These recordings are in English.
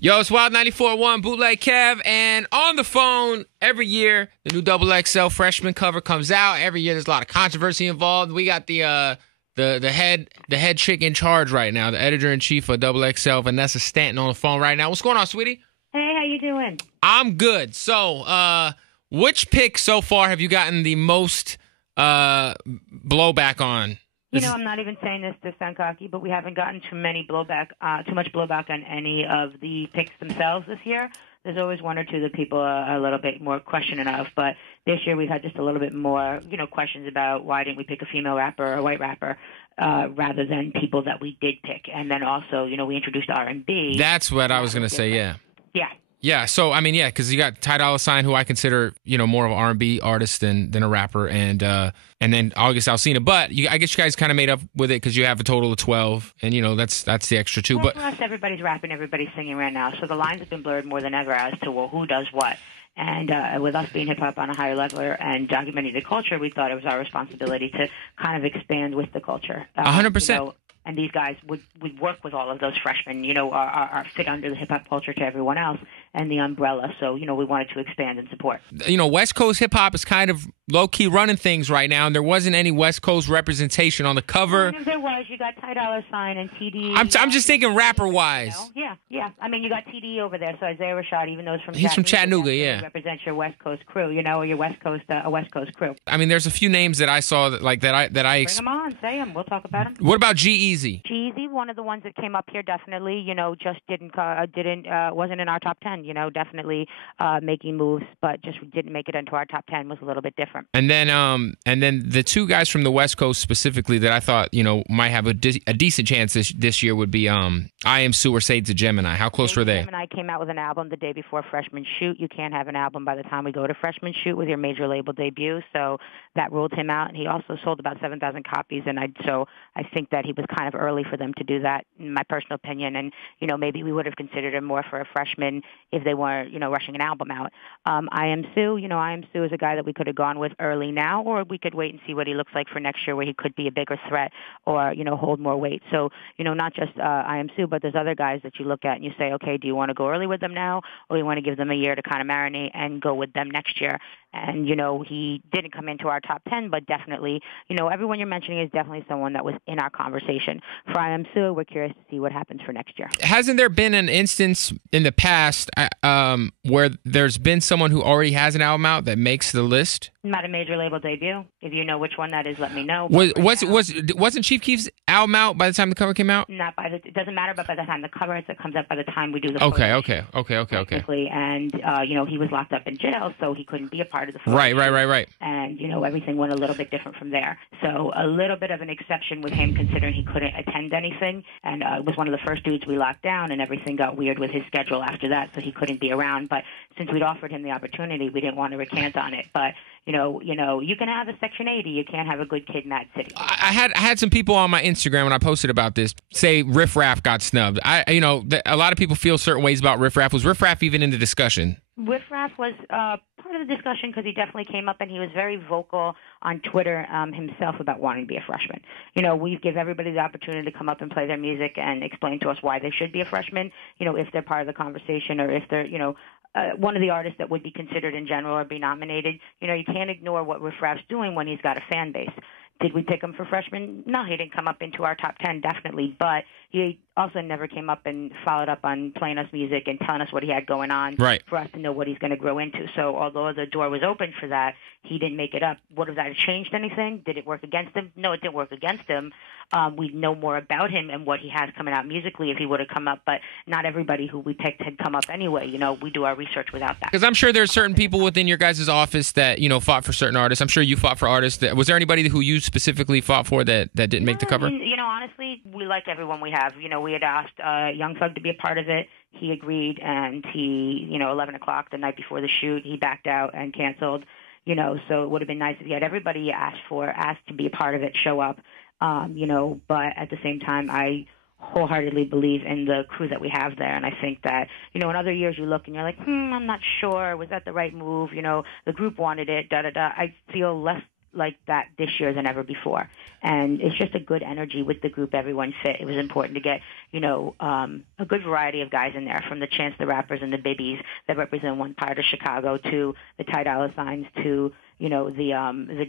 Yo, it's Wild 94.1, Bootleg Kev, and on the phone every year, the new XXL Freshman cover comes out. Every year, there's a lot of controversy involved. We got the head chick in charge right now, the editor-in-chief of XXL, Vanessa Statten, on the phone right now. What's going on, sweetie? Hey, how you doing? I'm good. So, which pick so far have you gotten the most blowback on? You know, I'm not even saying this to sound cocky, but we haven't gotten too much blowback on any of the picks themselves this year. There's always one or two that people are a little bit more questioning of, but this year we've had just a little bit more, questions about why didn't we pick a female rapper or a white rapper rather than people that we did pick. And then also, we introduced R&B. That's what I was going to say, yeah. Yeah. Yeah, so, because you got Dolla Sign, who I consider, more of an R&B artist than a rapper, and then August Alsina. But I guess you guys kind of made up with it because you have a total of 12, and, that's the extra two. Well, but for us, everybody's rapping, everybody's singing right now, so the lines have been blurred more than ever as to, who does what. And with us being hip-hop on a higher level and documenting the culture, we thought it was our responsibility to kind of expand with the culture. 100%. And these guys would work with all of those freshmen, are fit under the hip-hop culture to everyone else and the umbrella. So, we wanted to expand and support. West Coast hip-hop is kind of low-key running things right now, and there wasn't any West Coast representation on the cover. There was. You got Dolla Sign and TD. I'm just thinking rapper-wise. Yeah. You got TD over there, so Isaiah Rashad, even though he's from Chattanooga, yeah. Represents your West Coast crew, or your West Coast crew. There's a few names that I saw that I Bring them on, say them. We'll talk about them. What about G-Eazy? G-Eazy, one of the ones that came up here, definitely. Just wasn't in our top 10. Definitely making moves, but just didn't make it into our top 10. Was a little bit different. And then the two guys from the West Coast specifically that I thought might have a decent chance this year would be IAMSU or Shades of Gemini. How close were they? Gemini came out with an album the day before Freshman Shoot. You can't have an album by the time we go to Freshman Shoot with your major label debut, so that ruled him out. And he also sold about 7,000 copies, and I think that he was kind of early for them to do that, in my personal opinion. And maybe we would have considered him more for a freshman if they weren't rushing an album out. IAMSU is a guy that we could have gone with early now, or we could wait and see what he looks like for next year, where he could be a bigger threat or hold more weight. So not just IAMSU, but there's other guys that you look at and you say, okay, do you want to go early with them now, or you want to give them a year to kind of marinate and go with them next year? And he didn't come into our top 10, but definitely everyone you're mentioning is definitely someone that was in our conversation. For IAMSU, we're curious to see what happens for next year. Hasn't there been an instance in the past where there's been someone who already has an album out that makes the list? Not a major label debut. If you know which one that is, let me know. Wasn't Chief Keef's album out by the time the cover came out? It doesn't matter, but by the time the cover comes out by the time we do the Okay. And he was locked up in jail, so he couldn't be a part of the photo. Right. And everything went a little bit different from there. So a little bit of an exception with him, considering he couldn't attend anything, and it was one of the first dudes we locked down, and everything got weird with his schedule after that, so he couldn't be around. But since we'd offered him the opportunity, we didn't want to recant on it. But you can have a Section 80. You can't have a good kid in that city. I had some people on my Instagram when I posted about this say Riff Raff got snubbed. A lot of people feel certain ways about Riff Raff. Was Riff Raff even in the discussion? Riff Raff was part of the discussion because he definitely came up and he was very vocal on Twitter himself about wanting to be a freshman. We give everybody the opportunity to come up and play their music and explain to us why they should be a freshman, if they're part of the conversation or if they're, one of the artists that would be considered in general or be nominated. You can't ignore what Riff Raff's doing when he's got a fan base. Did we pick him for freshman? No, he didn't come up into our top 10, definitely, but he also never came up and followed up on playing us music and telling us what he had going on for us to know what he's going to grow into. So although the door was open for that, he didn't make it up. Would that have changed anything? Did it work against him? No, it didn't work against him. We'd know more about him and what he has coming out musically if he would have come up, but not everybody who we picked had come up anyway. We do our research without that. Because I'm sure there's certain people within your guys' office that, fought for certain artists. I'm sure you fought for artists. Was there anybody who you specifically fought for that didn't make the cover? Honestly, we like everyone we have. We had asked Young Thug to be a part of it. He agreed, and he, 11 o'clock the night before the shoot, he backed out and canceled. So it would have been nice if he had everybody asked to be a part of it, show up. But at the same time, I wholeheartedly believe in the crew that we have there, and I think that, in other years you look and you're like, I'm not sure, was that the right move? The group wanted it, I feel less like that this year than ever before. And it's just a good energy with the group. Everyone fit. It was important to get, a good variety of guys in there, from the Chance the Rappers and the Bibbies that represent one part of Chicago, to the Ty Dolla Signs, to the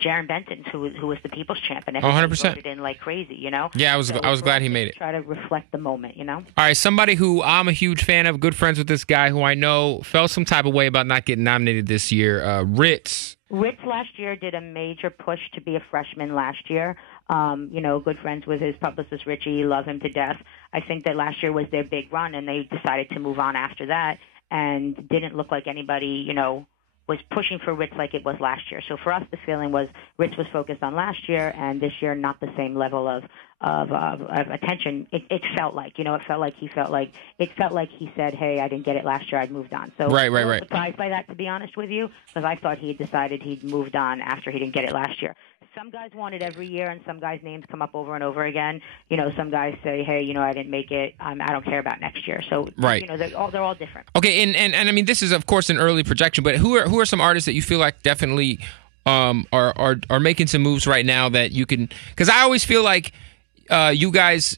Jaron Bentons, who was the People's Champ, and everybody 100%. voted in like crazy, Yeah, I was glad he made it. Try to reflect the moment, All right, somebody who I'm a huge fan of, good friends with this guy who I know felt some type of way about not getting nominated this year, Rittz. Rittz last year did a major push to be a freshman last year. Good friends with his publicist, Richie, love him to death. I think that last year was their big run, and they decided to move on after that, and didn't look like anybody, was pushing for Rittz like it was last year. So for us, the feeling was Rittz was focused on last year, and this year not the same level of attention. It felt like, it felt like he said, "Hey, I didn't get it last year. I'd moved on." So right. I was surprised by that, to be honest with you, because I thought he had decided he'd moved on after he didn't get it last year. Some guys want it every year, and some guys' names come up over and over again. Some guys say, "Hey, I didn't make it. I don't care about next year." So, right. They're all different. Okay, and I mean, this is of course an early projection, but who are some artists that you feel like definitely are making some moves right now that you can? Because I always feel like you guys.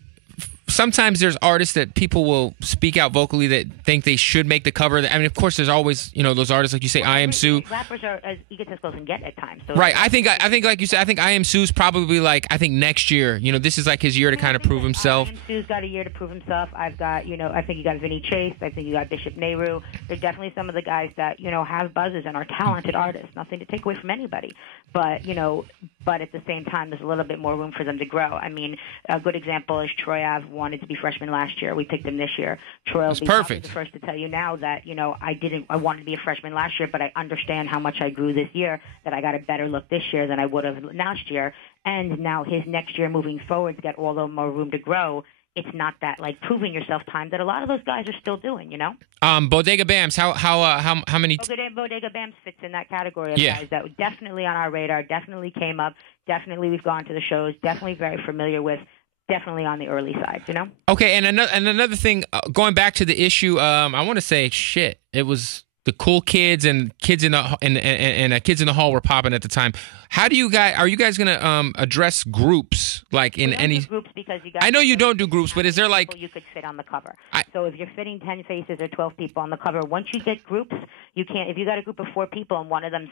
Sometimes there's artists that people will speak out vocally that think they should make the cover. I mean, of course, there's always those artists like you say, IAMSU. Rappers are as egotistical as can get at times. So right. I think like you said, I think IAMSU's probably like next year. This is like his year to kind of prove himself. IAMSU's got a year to prove himself. I've got I think you got Vinny Chase. I think you got Bishop Nehru. They're definitely some of the guys that have buzzes and are talented artists. Nothing to take away from anybody, but at the same time, there's a little bit more room for them to grow. I mean, a good example is Troy Ave wanted to be freshman last year. We picked him this year. Troy will be perfect. The first to tell you now that I wanted to be a freshman last year, but I understand how much I grew this year, that I got a better look this year than I would have last year, and now his next year moving forward to get all the more room to grow. It's not that like proving yourself time that a lot of those guys are still doing, Bodega Bams, how many? Bodega Bams fits in that category of guys that were definitely on our radar, definitely came up, definitely we've gone to the shows, definitely very familiar with. Definitely on the early side, Okay, and another thing, going back to the issue, I want to say, it was the cool kids and kids in the kids in the hall were popping at the time. How do you guys? Are you guys gonna address groups like in any groups? Because you guys I know you don't do groups, but is there like you could fit on the cover? So if you're fitting 10 faces or 12 people on the cover, once you get groups, you can't. If you got a group of 4 people and one of them's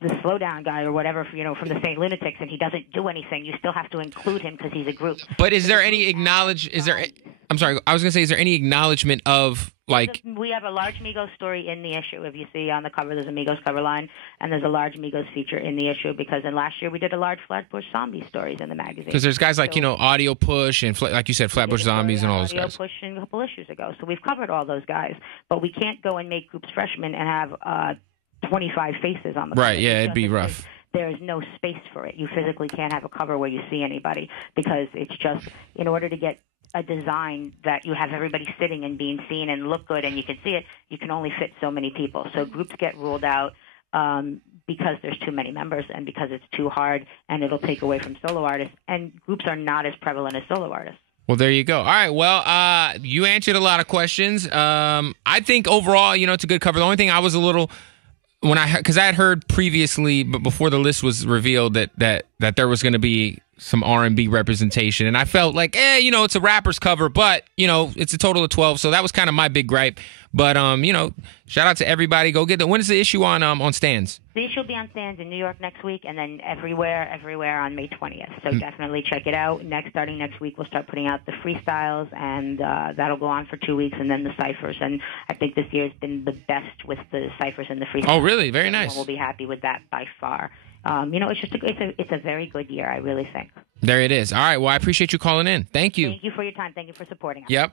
the slowdown guy or whatever, from the St. Lunatics, and he doesn't do anything, you still have to include him because he's a group. But is there any I'm sorry, I was going to say, is there any acknowledgement of, like... We have a large Migos story in the issue. If you see on the cover, there's a Migos cover line, and there's a large Migos feature in the issue, because in last year we did a large Flatbush Zombie stories in the magazine. Because there's guys like, Audio Push and, like you said, Flatbush Zombies and all those guys. Audio Push a couple issues ago. So we've covered all those guys. But we can't go and make groups freshmen and have 25 faces on the cover. Right, yeah, it'd be rough. There's no space for it. You physically can't have a cover where you see anybody, because it's just, in order to get a design that you have everybody sitting and being seen and look good and you can see it, you can only fit so many people. So groups get ruled out because there's too many members and because it's too hard, and it'll take away from solo artists. And groups are not as prevalent as solo artists. Well, there you go. All right. Well, you answered a lot of questions. I think overall, it's a good cover. The only thing I was a little... because I had heard previously, but before the list was revealed, that there was going to be some R&B representation, and I felt like, it's a rapper's cover, but it's a total of 12, so that was kind of my big gripe. But shout out to everybody. Go get when is the issue on stands? The issue will be on stands in New York next week, and then everywhere on May 20th. So definitely check it out. Starting next week, we'll start putting out the freestyles, and that'll go on for 2 weeks, and then the ciphers. And I think this year's been the best with the ciphers and the freestyles. Oh, really? Very nice. We'll be happy with that by far. It's just it's a very good year, I really think. There it is. All right. Well, I appreciate you calling in. Thank you. Thank you for your time. Thank you for supporting us. Yep.